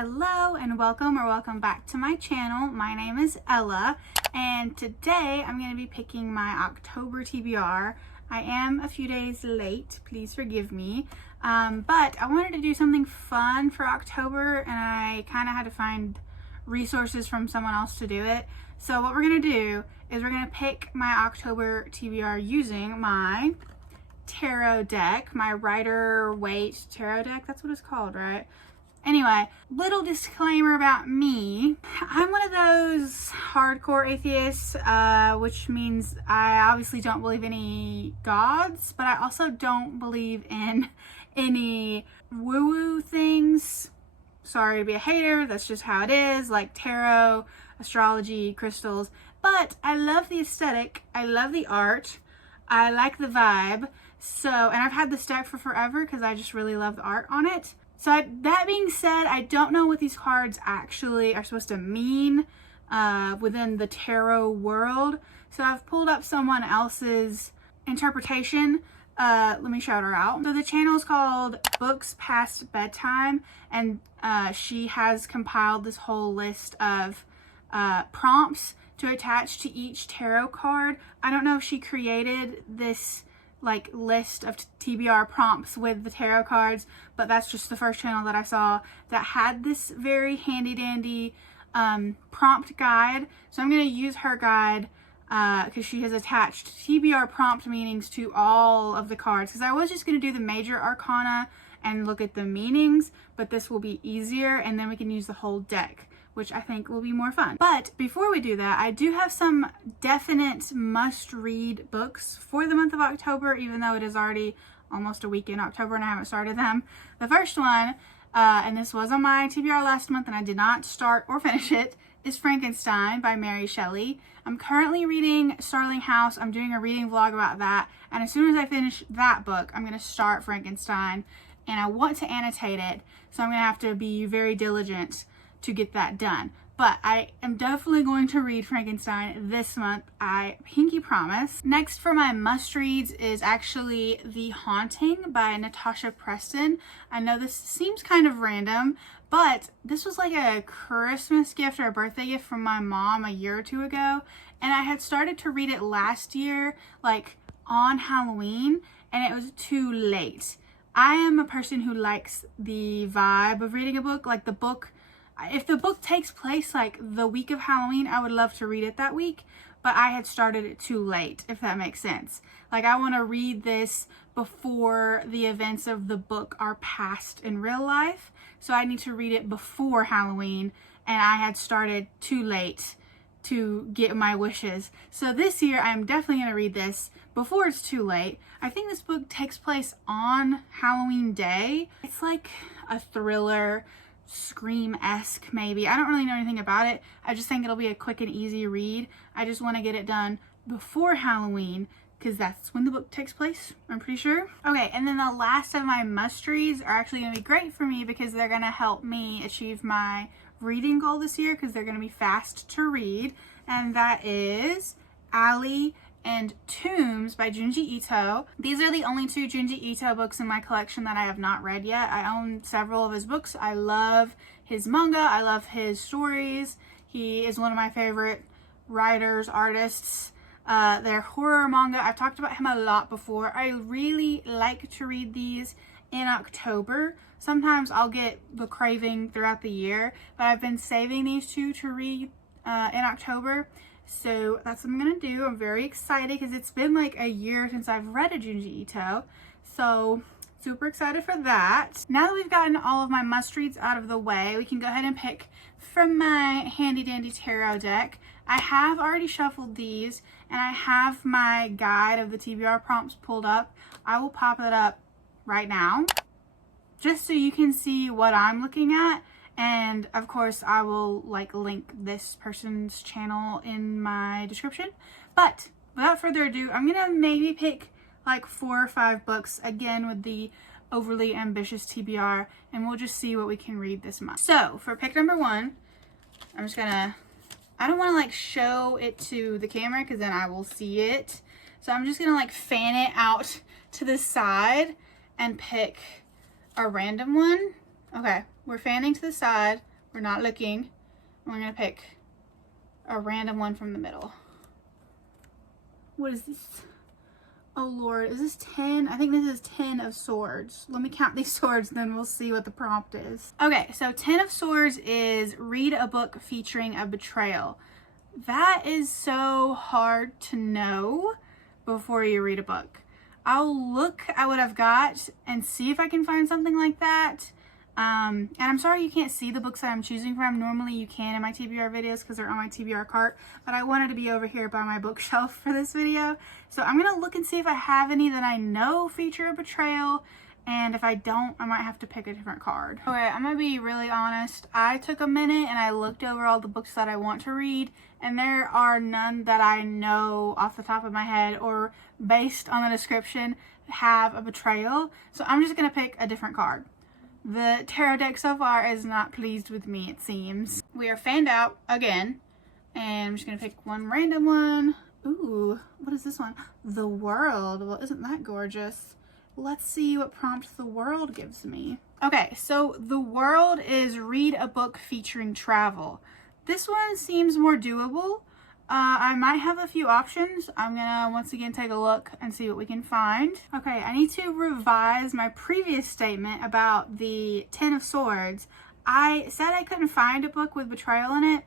Hello and welcome back to my channel. My name is Ella and today I'm going to be picking my October TBR. I am a few days late, please forgive me, but I wanted to do something fun for October and I kind of had to find resources from someone else to do it. So what we're going to do is we're going to pick my October TBR using my tarot deck, my Rider-Waite tarot deck. That's what it's called, right? Anyway, little disclaimer about me. I'm one of those hardcore atheists, which means I obviously don't believe in any gods, but I also don't believe in any woo-woo things. Sorry to be a hater, that's just how it is, like tarot, astrology, crystals. But I love the aesthetic, I love the art, I like the vibe. So, and I've had this deck for forever because I just really love the art on it. So that being said, I don't know what these cards actually are supposed to mean within the tarot world. So I've pulled up someone else's interpretation. Let me shout her out. So the channel is called Books Past Bedtime, and she has compiled this whole list of prompts to attach to each tarot card. I don't know if she created this like list of TBR prompts with the tarot cards, but that's just the first channel that I saw that had this very handy dandy prompt guide. So I'm going to use her guide because she has attached TBR prompt meanings to all of the cards, because I was just going to do the major arcana and look at the meanings, but this will be easier and then we can use the whole deck, which I think will be more fun. But before we do that, I do have some definite must-read books for the month of October, even though it is already almost a week in October and I haven't started them. The first one, and this was on my TBR last month and I did not start or finish it, is Frankenstein by Mary Shelley. I'm currently reading Starling House. I'm doing a reading vlog about that, and as soon as I finish that book, I'm going to start Frankenstein, and I want to annotate it, so I'm going to have to be very diligent to get that done. But I am definitely going to read Frankenstein this month, I pinky promise. Next for my must reads is actually The Haunting by Natasha Preston. I know this seems kind of random, but this was like a Christmas gift or a birthday gift from my mom a year or two ago, and I had started to read it last year, like on Halloween, and it was too late. I am a person who likes the vibe of reading a book, like the book. If the book takes place like the week of Halloween, I would love to read it that week, but I had started it too late, if that makes sense. Like, I want to read this before the events of the book are passed in real life, so I need to read it before Halloween, and I had started too late to get my wishes. So this year, I'm definitely going to read this before it's too late. I think this book takes place on Halloween Day. It's like a thriller, Scream-esque maybe. I don't really know anything about it. I just think it'll be a quick and easy read. I just want to get it done before Halloween because that's when the book takes place, I'm pretty sure. Okay, and then the last of my must-reads are actually going to be great for me because they're going to help me achieve my reading goal this year because they're going to be fast to read, and that is Alley and Tombs by Junji Ito. These are the only two Junji Ito books in my collection that I have not read yet. I own several of his books. I love his manga. I love his stories. He is one of my favorite writers, artists. They're horror manga. I've talked about him a lot before. I really like to read these in October. Sometimes I'll get the craving throughout the year, but I've been saving these two to read in October. So that's what I'm going to do. I'm very excited because it's been like a year since I've read a Junji Ito. So super excited for that. Now that we've gotten all of my must-reads out of the way, we can go ahead and pick from my handy dandy tarot deck. I have already shuffled these and I have my guide of the TBR prompts pulled up. I will pop it up right now just so you can see what I'm looking at. And of course I will like link this person's channel in my description. But without further ado, I'm gonna maybe pick like 4 or 5 books again with the overly ambitious TBR, and we'll just see what we can read this month. So for pick number 1, I'm just gonna, I don't want to like show it to the camera because then I will see it. So I'm just gonna like fan it out to the side and pick a random one. Okay, we're fanning to the side. We're not looking. We're gonna pick a random one from the middle. What is this? Oh Lord, is this 10? I think this is 10 of swords. Let me count these swords, then we'll see what the prompt is. Okay, so 10 of swords is read a book featuring a betrayal. That is so hard to know before you read a book. I'll look at what I've got and see if I can find something like that. And I'm sorry you can't see the books that I'm choosing from. Normally you can in my TBR videos because they're on my TBR cart, but I wanted to be over here by my bookshelf for this video. So I'm going to look and see if I have any that I know feature a betrayal, and if I don't, I might have to pick a different card. Okay, I'm going to be really honest. I took a minute and I looked over all the books that I want to read, and there are none that I know off the top of my head or based on the description have a betrayal. So I'm just going to pick a different card. The tarot deck so far is not pleased with me, it seems. We are fanned out again, and I'm just gonna pick one random one. Ooh, what is this one? The World. Well, isn't that gorgeous? Let's see what prompt The World gives me. Okay, so The World is read a book featuring travel. This one seems more doable. I might have a few options. I'm gonna once again take a look and see what we can find. Okay, I need to revise my previous statement about the 10 of Swords. I said I couldn't find a book with betrayal in it.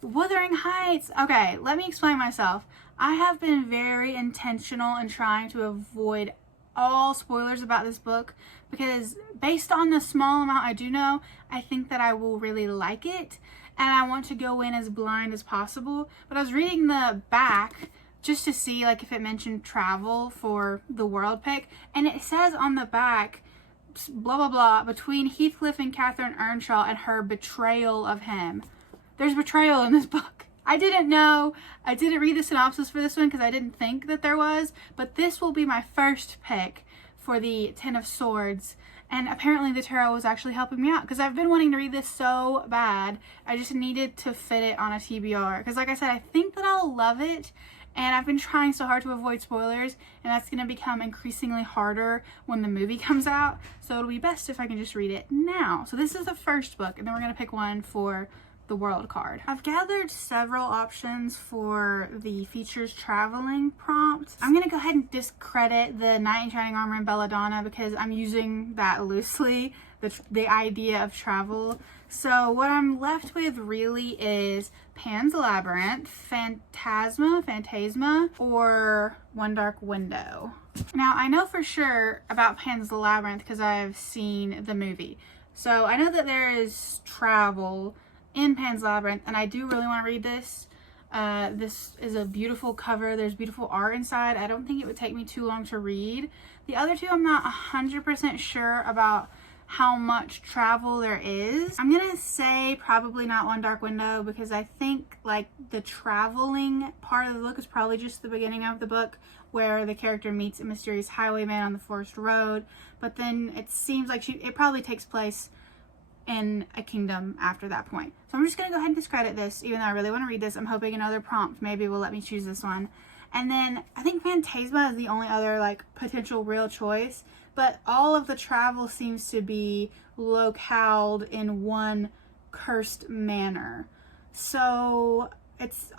Wuthering Heights. Okay, let me explain myself. I have been very intentional in trying to avoid all spoilers about this book because based on the small amount I do know, I think that I will really like it. And I want to go in as blind as possible. But I was reading the back just to see like if it mentioned travel for the World pick. And it says on the back, blah, blah, blah, between Heathcliff and Catherine Earnshaw and her betrayal of him. There's betrayal in this book. I didn't know. I didn't read the synopsis for this one because I didn't think that there was. But this will be my first pick for the 10 of Swords. And apparently the tarot was actually helping me out because I've been wanting to read this so bad. I just needed to fit it on a TBR. Because like I said, I think that I'll love it. And I've been trying so hard to avoid spoilers. And that's going to become increasingly harder when the movie comes out. So it'll be best if I can just read it now. So this is the first book. And then we're going to pick one for the World card. I've gathered several options for the features traveling prompt. I'm gonna go ahead and discredit the Knight in Shining Armor and Belladonna because I'm using that loosely, the idea of travel. So what I'm left with really is Pan's Labyrinth, Phantasma, or One Dark Window. Now I know for sure about Pan's Labyrinth because I've seen the movie. So I know that there is travel in Pan's Labyrinth, and I do really want to read this. This is a beautiful cover. There's beautiful art inside. I don't think it would take me too long to read. The other two, I'm not 100% sure about how much travel there is. I'm gonna say probably not One Dark Window because I think like the traveling part of the book is probably just the beginning of the book where the character meets a mysterious highwayman on the forest road, but then it seems like it probably takes place in a kingdom after that point. So I'm just gonna go ahead and discredit this, even though I really want to read this. I'm hoping another prompt maybe will let me choose this one. And then I think Phantasma is the only other like potential real choice, but all of the travel seems to be localed in one cursed manor. So it's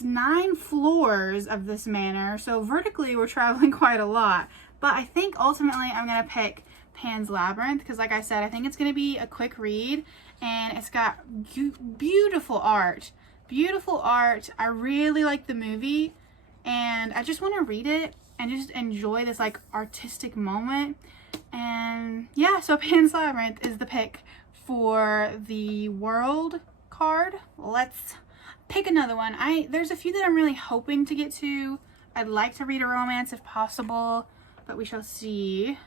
9 floors of this manor, so vertically we're traveling quite a lot. But I think ultimately I'm gonna pick Pan's Labyrinth because like I said, I think it's going to be a quick read and it's got beautiful art. I really like the movie and I just want to read it and just enjoy this like artistic moment. And yeah, so Pan's Labyrinth is the pick for the World card. Let's pick another one. There's a few that I'm really hoping to get to. I'd like to read a romance if possible, but we shall see.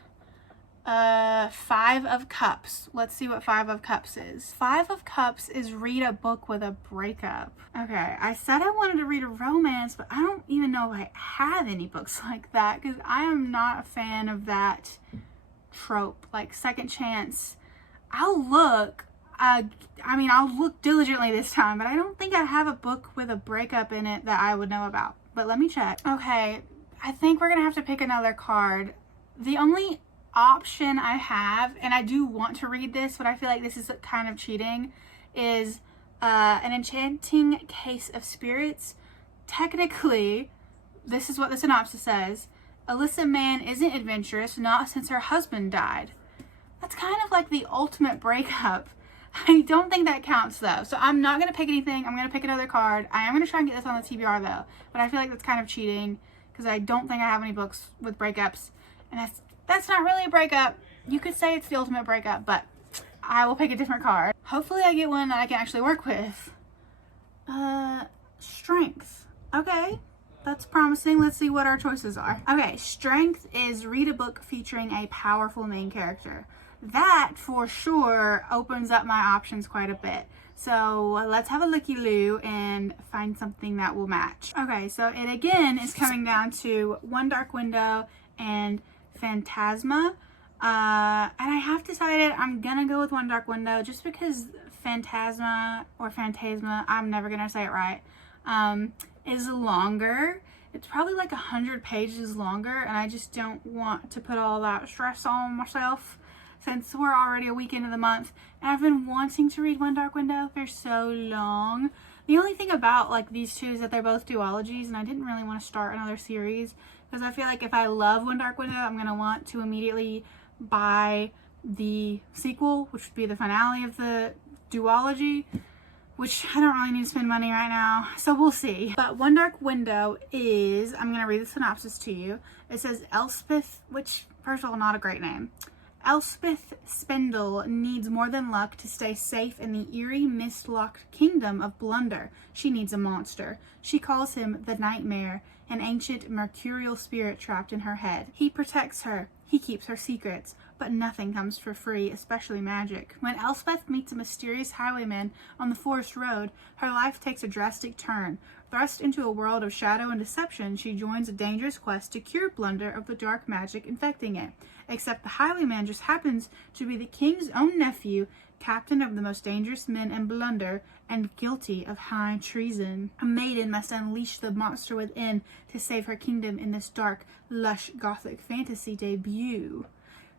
5 of Cups. Let's see what 5 of Cups is. 5 of Cups is read a book with a breakup. Okay, I said I wanted to read a romance, but I don't even know if I have any books like that because I am not a fan of that trope, like second chance. I'll look. I'll look diligently this time, but I don't think I have a book with a breakup in it that I would know about. But let me check. Okay, I think we're gonna have to pick another card. The only option I have, and I do want to read this, but I feel like this is kind of cheating, is An Enchanting Case of Spirits. Technically, this is what the synopsis says. Alyssa Mann isn't adventurous, not since her husband died. That's kind of like the ultimate breakup. I don't think that counts though. So I'm not going to pick anything. I'm going to pick another card. I am going to try and get this on the TBR though. But I feel like that's kind of cheating because I don't think I have any books with breakups. And that's not really a breakup. You could say it's the ultimate breakup, but I will pick a different card. Hopefully I get one that I can actually work with. Strength. Okay. That's promising. Let's see what our choices are. Okay, strength is read a book featuring a powerful main character. That for sure opens up my options quite a bit. So let's have a looky-loo and find something that will match. Okay, so it again is coming down to One Dark Window and Phantasma. And I have decided I'm gonna go with One Dark Window just because Phantasma, I'm never gonna say it right, is longer. It's probably like 100 pages longer, and I just don't want to put all that stress on myself since we're already a week into the month, and I've been wanting to read One Dark Window for so long. The only thing about like these two is that they're both duologies, and I didn't really want to start another series because I feel like if I love One Dark Window, I'm going to want to immediately buy the sequel, which would be the finale of the duology, which I don't really need to spend money right now, so we'll see. But One Dark Window is, I'm going to read the synopsis to you. It says Elspeth, which, first of all, not a great name. Elspeth Spindle needs more than luck to stay safe in the eerie, mist-locked kingdom of Blunder. She needs a monster. She calls him the Nightmare, an ancient mercurial spirit trapped in her head. He protects her. He keeps her secrets. But nothing comes for free, especially magic. When Elspeth meets a mysterious highwayman on the forest road, her life takes a drastic turn. Thrust into a world of shadow and deception, she joins a dangerous quest to cure Blunder of the dark magic infecting it. Except the highwayman just happens to be the king's own nephew, captain of the most dangerous men in Blunder, and guilty of high treason. A maiden must unleash the monster within to save her kingdom in this dark, lush, gothic fantasy debut.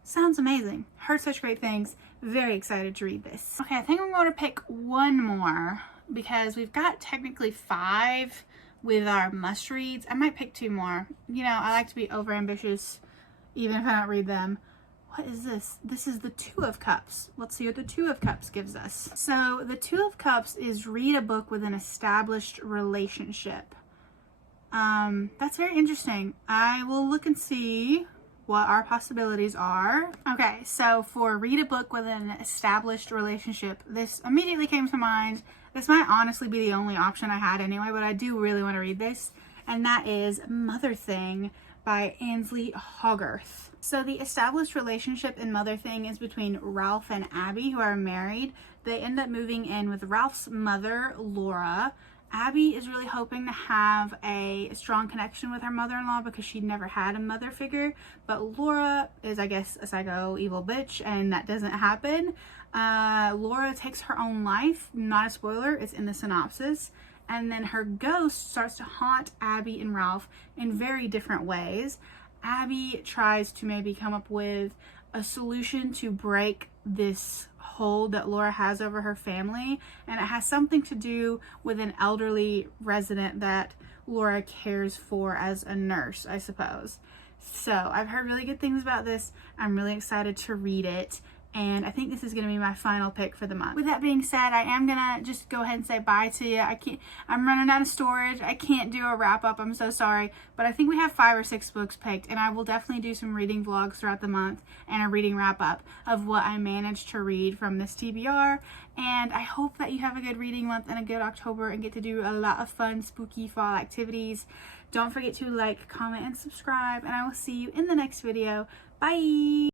Sounds amazing. Heard such great things. Very excited to read this. Okay, I think I'm going to pick one more because we've got technically 5 with our must reads. I might pick 2 more. You know, I like to be over ambitious even if I don't read them. What is this? This is the Two of Cups. Let's see what the Two of Cups gives us. So the Two of Cups is read a book with an established relationship. That's very interesting. I will look and see what our possibilities are. Okay, so for read a book with an established relationship, this immediately came to mind. This might honestly be the only option I had anyway, but I do really want to read this, and that is Mother Thing by Ainsley Hogarth. So the established relationship in Mother Thing is between Ralph and Abby, who are married. They end up moving in with Ralph's mother, Laura. Abby is really hoping to have a strong connection with her mother-in-law because she'd never had a mother figure, but Laura is, I guess, a psycho evil bitch, and that doesn't happen. Laura takes her own life. Not a spoiler, it's in the synopsis. And then her ghost starts to haunt Abby and Ralph in very different ways. Abby tries to maybe come up with a solution to break this hold that Laura has over her family, and it has something to do with an elderly resident that Laura cares for as a nurse, I suppose. So I've heard really good things about this. I'm really excited to read it, and I think this is going to be my final pick for the month. With that being said, I am going to just go ahead and say bye to you. I'm running out of storage. I can't do a wrap up. I'm so sorry. But I think we have 5 or 6 books picked, and I will definitely do some reading vlogs throughout the month and a reading wrap up of what I managed to read from this TBR. And I hope that you have a good reading month and a good October and get to do a lot of fun, spooky fall activities. Don't forget to like, comment, and subscribe, and I will see you in the next video. Bye!